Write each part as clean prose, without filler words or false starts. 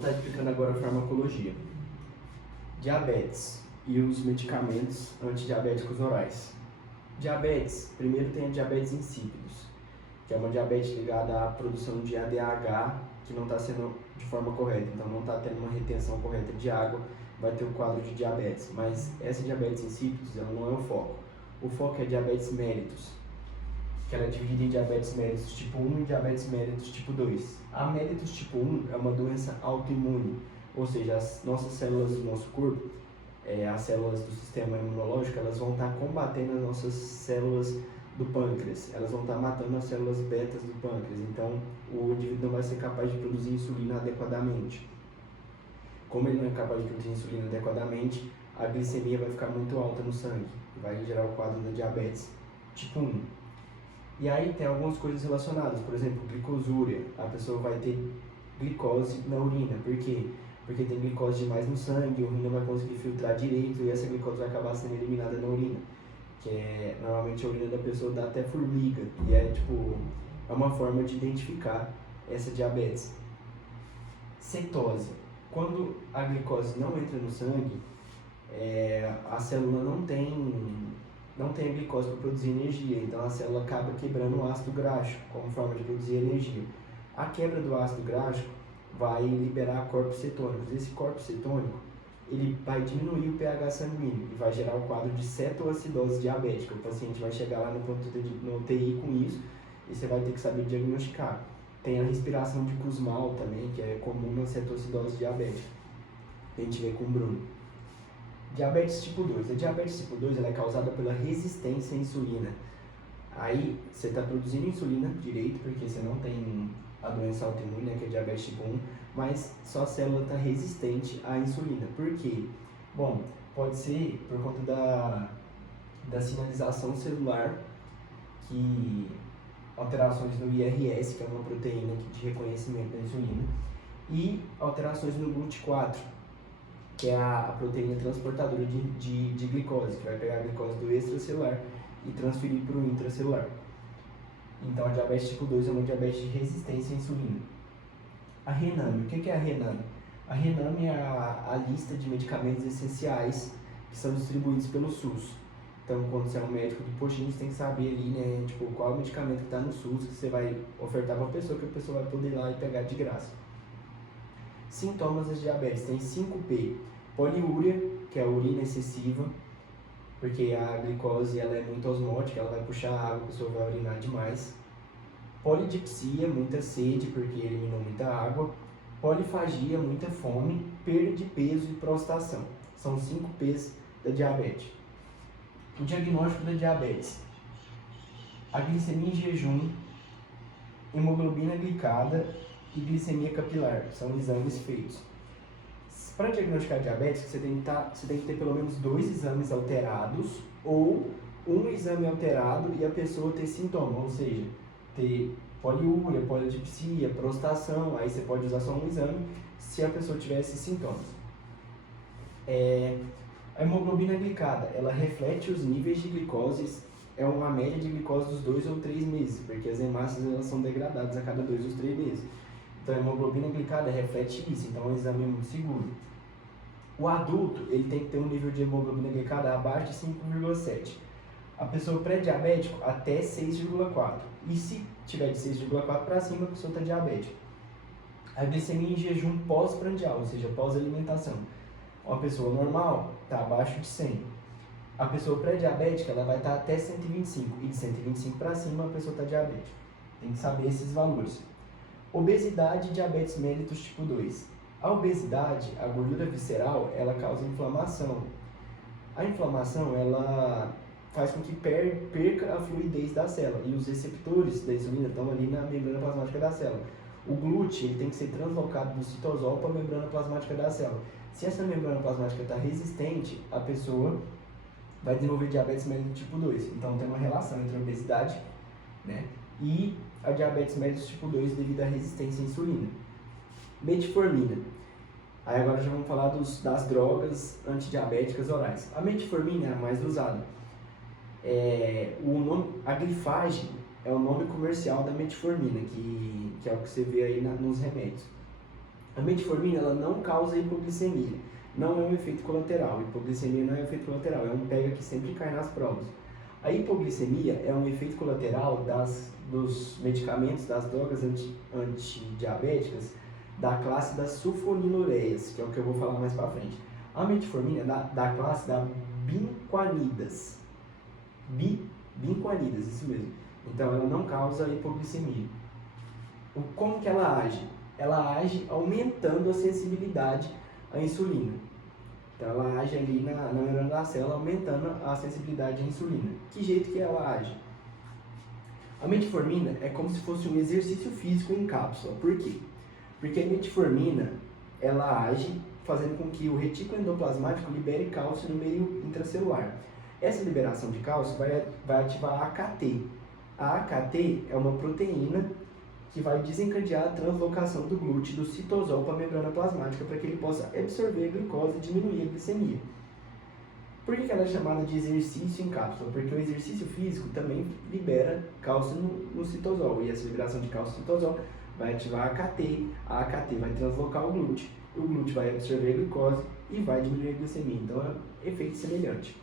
estar explicando agora a farmacologia. Diabetes e os medicamentos antidiabéticos orais. Diabetes, primeiro tem a diabetes insípidos, que é uma diabetes ligada à produção de ADH, que não está sendo de forma correta, então não está tendo uma retenção correta de água, vai ter o quadro de diabetes. Mas essa diabetes insípidos, ela não é o foco. O foco é a diabetes mellitus, que ela é dividida em diabetes mellitus tipo 1 e diabetes mellitus tipo 2. A mellitus tipo 1 é uma doença autoimune, ou seja, as nossas células do nosso corpo, as células do sistema imunológico, elas vão estar combatendo as nossas células do pâncreas, elas vão estar matando as células betas do pâncreas, então o indivíduo não vai ser capaz de produzir insulina adequadamente. Como ele não é capaz de produzir insulina adequadamente, a glicemia vai ficar muito alta no sangue, vai gerar o quadro da diabetes tipo 1. E aí tem algumas coisas relacionadas, por exemplo, glicosúria, a pessoa vai ter glicose na urina, por quê? Porque tem glicose demais no sangue, o rim não vai conseguir filtrar direito e essa glicose vai acabar sendo eliminada na urina, que normalmente a urina da pessoa dá até formiga, e é uma forma de identificar essa diabetes. Cetose, quando a glicose não entra no sangue, a célula não tem a glicose para produzir energia, então a célula acaba quebrando o ácido gráfico como forma de produzir energia. A quebra do ácido gráfico vai liberar corpos cetônicos. Esse corpo cetônico ele vai diminuir o pH sanguíneo e vai gerar o quadro de cetoacidose diabética. O paciente vai chegar lá no UTI com isso e você vai ter que saber diagnosticar. Tem a respiração de Kussmaul também, que é comum na cetoacidose diabética. A gente vê com o Bruno. Diabetes tipo 2. A diabetes tipo 2 ela é causada pela resistência à insulina. Aí você está produzindo insulina direito, porque você não tem a doença autoimune, né, que é diabetes tipo 1, mas sua célula está resistente à insulina. Por quê? Bom, pode ser por conta da sinalização celular, que alterações no IRS, que é uma proteína de reconhecimento da insulina, e alterações no GLUT4, que é a proteína transportadora de glicose, que vai pegar a glicose do extracelular e transferir para o intracelular. Então, a diabetes tipo 2 é uma diabetes de resistência à insulina. A Rename, o que é a Rename? A Rename é a lista de medicamentos essenciais que são distribuídos pelo SUS. Então, quando você é um médico do postinho, você tem que saber ali, né, qual é o medicamento que está no SUS, que você vai ofertar para a pessoa, que a pessoa vai poder ir lá e pegar de graça. Sintomas da diabetes, tem 5P. Poliúria, que é a urina excessiva, porque a glicose ela é muito osmótica, ela vai puxar a água, a pessoa vai urinar demais. Polidipsia, muita sede, porque eliminou muita água. Polifagia, muita fome. Perda de peso e prostração. São 5 P's da diabetes. O diagnóstico da diabetes: a glicemia em jejum, hemoglobina glicada e glicemia capilar, são exames feitos. Para diagnosticar diabetes, você tem que ter pelo menos 2 exames alterados ou um exame alterado e a pessoa ter sintoma, ou seja, ter poliúria, polidipsia, prostração, aí você pode usar só um exame se a pessoa tiver esses sintomas. A hemoglobina glicada, ela reflete os níveis de glicose, é uma média de glicose dos 2 ou 3 meses, porque as hemácias elas são degradadas a cada 2 ou 3 meses. Então a hemoglobina glicada reflete isso, então é um exame muito seguro. O adulto, ele tem que ter um nível de hemoglobina glicada abaixo de 5,7. A pessoa pré-diabético até 6,4. E se tiver de 6,4 para cima, a pessoa está diabética. A glicemia em jejum pós-prandial, ou seja, pós-alimentação. Uma pessoa normal está abaixo de 100. A pessoa pré-diabética ela vai estar até 125. E de 125 para cima, a pessoa está diabética. Tem que saber esses valores. Obesidade e diabetes mellitus tipo 2. A obesidade, a gordura visceral, ela causa inflamação. A inflamação, ela faz com que perca a fluidez da célula e os receptores da insulina estão ali na membrana plasmática da célula. O GLUT ele tem que ser translocado do citosol para a membrana plasmática da célula. Se essa membrana plasmática está resistente, a pessoa vai desenvolver diabetes mellitus tipo 2. Então tem uma relação entre a obesidade, né, e a diabetes mellitus tipo 2 devido à resistência à insulina. Metformina. Aí agora já vamos falar das drogas antidiabéticas orais. A metformina é a mais usada. A Glifage é o nome comercial da metformina, que é o que você vê aí nos remédios. A metformina ela não causa hipoglicemia, não é um efeito colateral. Hipoglicemia não é um efeito colateral, é um pega que sempre cai nas provas. A hipoglicemia é um efeito colateral dos medicamentos, das drogas antidiabéticas da classe das sulfonilureias, que é o que eu vou falar mais para frente. A metformina é da classe da binquanidas. Binquanidas, isso mesmo. Então ela não causa hipoglicemia. Como que ela age? Ela age aumentando a sensibilidade à insulina. Então ela age ali na membrana da célula, aumentando a sensibilidade à insulina. Que jeito que ela age? A metformina é como se fosse um exercício físico em cápsula. Por quê? Porque a metformina ela age fazendo com que o retículo endoplasmático libere cálcio no meio intracelular. Essa liberação de cálcio vai ativar a AKT. A AKT é uma proteína que vai desencadear a translocação do glúteo do citosol para a membrana plasmática para que ele possa absorver a glicose e diminuir a glicemia. Por que ela é chamada de exercício em cápsula? Porque o exercício físico também libera cálcio no citosol, e essa liberação de cálcio no citosol vai ativar a AKT vai translocar o glúteo vai absorver a glicose e vai diminuir a glicemia. Então é efeito semelhante.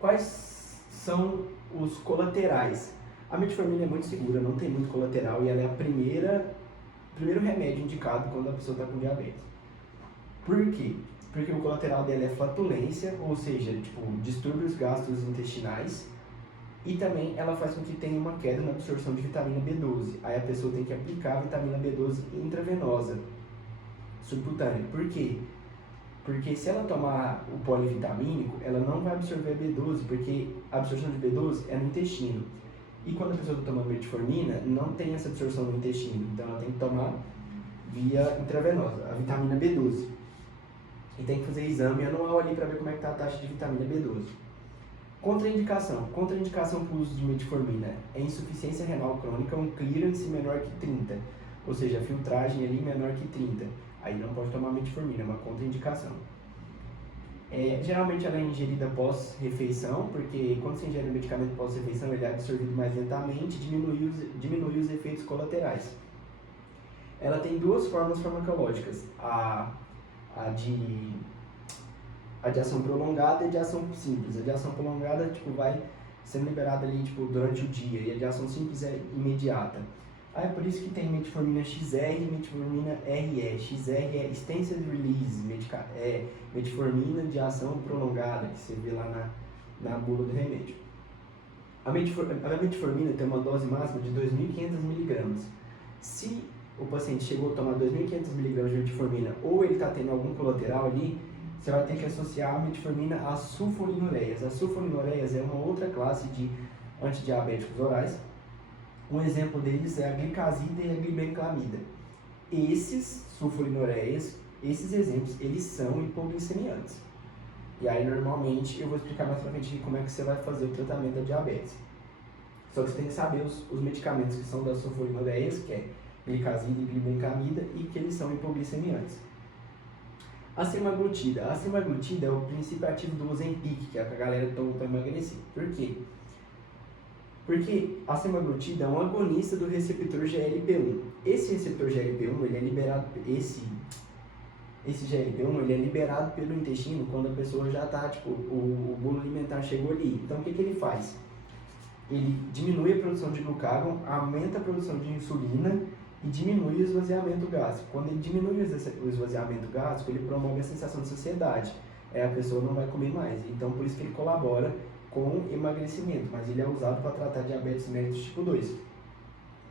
Quais são os colaterais? A metformina é muito segura, não tem muito colateral e ela é o primeiro remédio indicado quando a pessoa está com diabetes. Por quê? Porque o colateral dela é flatulência, ou seja, distúrbios gastrointestinais, e também ela faz com que tenha uma queda na absorção de vitamina B12. Aí a pessoa tem que aplicar a vitamina B12 intravenosa, subcutânea. Por quê? Porque se ela tomar o polivitamínico, ela não vai absorver B12, porque a absorção de B12 é no intestino. E quando a pessoa está tomando metformina, não tem essa absorção no intestino, então ela tem que tomar via intravenosa, a vitamina B12. E tem que fazer exame anual ali para ver como é que está a taxa de vitamina B12. Contraindicação. Contraindicação para o uso de metformina é insuficiência renal crônica, um clearance menor que 30, ou seja, a filtragem ali menor que 30. Aí não pode tomar metformina, é uma contraindicação. Geralmente ela é ingerida pós-refeição, porque quando você ingere o medicamento pós-refeição, ele é absorvido mais lentamente e diminui os efeitos colaterais. Ela tem duas formas farmacológicas, a de ação prolongada e de ação simples. A de ação prolongada vai sendo liberada ali durante o dia, e a de ação simples é imediata. É por isso que tem metformina XR e metformina RE. XR é Extended Release, metformina de ação prolongada, que você vê lá na bula do remédio. A metformina tem uma dose máxima de 2.500 mg. Se o paciente chegou a tomar 2.500 mg de metformina ou ele está tendo algum colateral ali, você vai ter que associar a metformina às sulfonilureias. As sulfonilureias é uma outra classe de antidiabéticos orais. Um exemplo deles é a glicazida e a glibenclamida. Esses sulfonilureias, esses exemplos, eles são hipoglicemiantes. E aí, normalmente, eu vou explicar mais pra frente como é que você vai fazer o tratamento da diabetes. Só que você tem que saber os medicamentos que são das sulfonilureias, que é glicazida e glibenclamida, e que eles são hipoglicemiantes. A semaglutida. A semaglutida é o princípio ativo do Ozempic, que é a que a galera toma para emagrecer. Por quê? Porque a semaglutida é um agonista do receptor GLP-1. Esse receptor GLP-1, ele é liberado, esse GLP-1, ele é liberado pelo intestino quando a pessoa já está, o bolo alimentar chegou ali. Então, o que ele faz? Ele diminui a produção de glucagão, aumenta a produção de insulina e diminui o esvaziamento gástrico. Quando ele diminui o esvaziamento gástrico, ele promove a sensação de saciedade. A pessoa não vai comer mais. Então, por isso que ele colabora com emagrecimento, mas ele é usado para tratar diabetes mellitus tipo 2,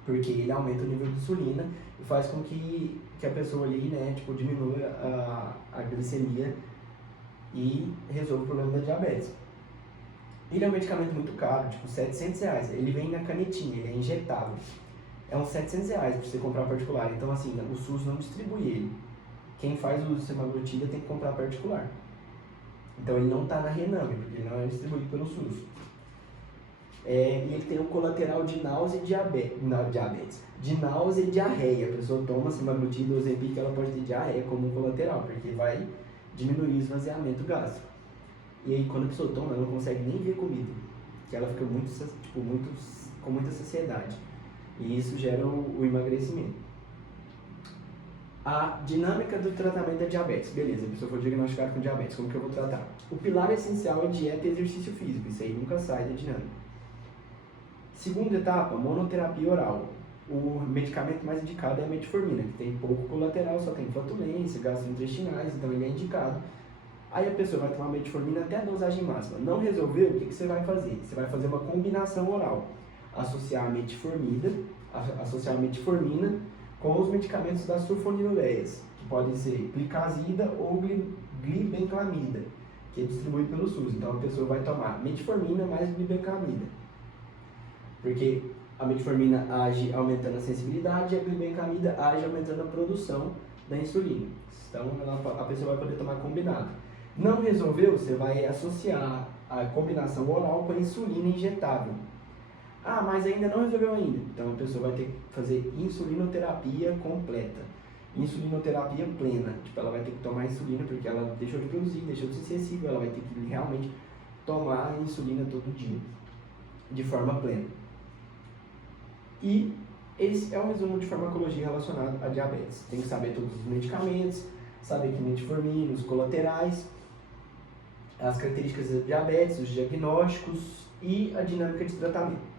porque ele aumenta o nível de insulina e faz com que a pessoa ali, diminua a glicemia e resolva o problema da diabetes. Ele é um medicamento muito caro, R$700. Ele vem na canetinha, ele é injetável. É uns R$700 para você comprar particular. Então, assim, o SUS não distribui ele. Quem faz o uso de semaglutida tem que comprar particular. Então, ele não está na Rename, porque ele não é distribuído pelo SUS. E ele tem um colateral de náusea e diabetes. De náusea e diarreia. A pessoa toma semaglutida ou Ozempic, ela pode ter diarreia como um colateral, porque vai diminuir o esvaziamento gástrico. E aí, quando a pessoa toma, ela não consegue nem ver comida, porque ela fica com muita saciedade. E isso gera o emagrecimento. A dinâmica do tratamento da diabetes. Beleza, a pessoa foi diagnosticada com diabetes, como que eu vou tratar? O pilar essencial é dieta e exercício físico, isso aí nunca sai da dinâmica. Segunda etapa, monoterapia oral. O medicamento mais indicado é a metformina, que tem pouco colateral, só tem flatulência, gastrointestinais, então ele é indicado. Aí a pessoa vai tomar metformina até a dosagem máxima. Não resolveu, o que você vai fazer? Você vai fazer uma combinação oral. Associar a metformina com os medicamentos da sulfonilureias, que podem ser glicazida ou glibenclamida, que é distribuído pelo SUS. Então a pessoa vai tomar metformina mais glibenclamida, porque a metformina age aumentando a sensibilidade e a glibenclamida age aumentando a produção da insulina. Então a pessoa vai poder tomar combinado. Não resolveu, você vai associar a combinação oral com a insulina injetável. Ah, mas ainda não resolveu ainda. Então a pessoa vai ter que fazer insulinoterapia completa. Insulinoterapia plena. Tipo, ela vai ter que tomar insulina porque ela deixou de produzir, deixou de ser sensível. Ela vai ter que realmente tomar insulina todo dia, de forma plena. E esse é um resumo de farmacologia relacionado à diabetes. Tem que saber todos os medicamentos, saber que metformina, os colaterais, as características da diabetes, os diagnósticos e a dinâmica de tratamento.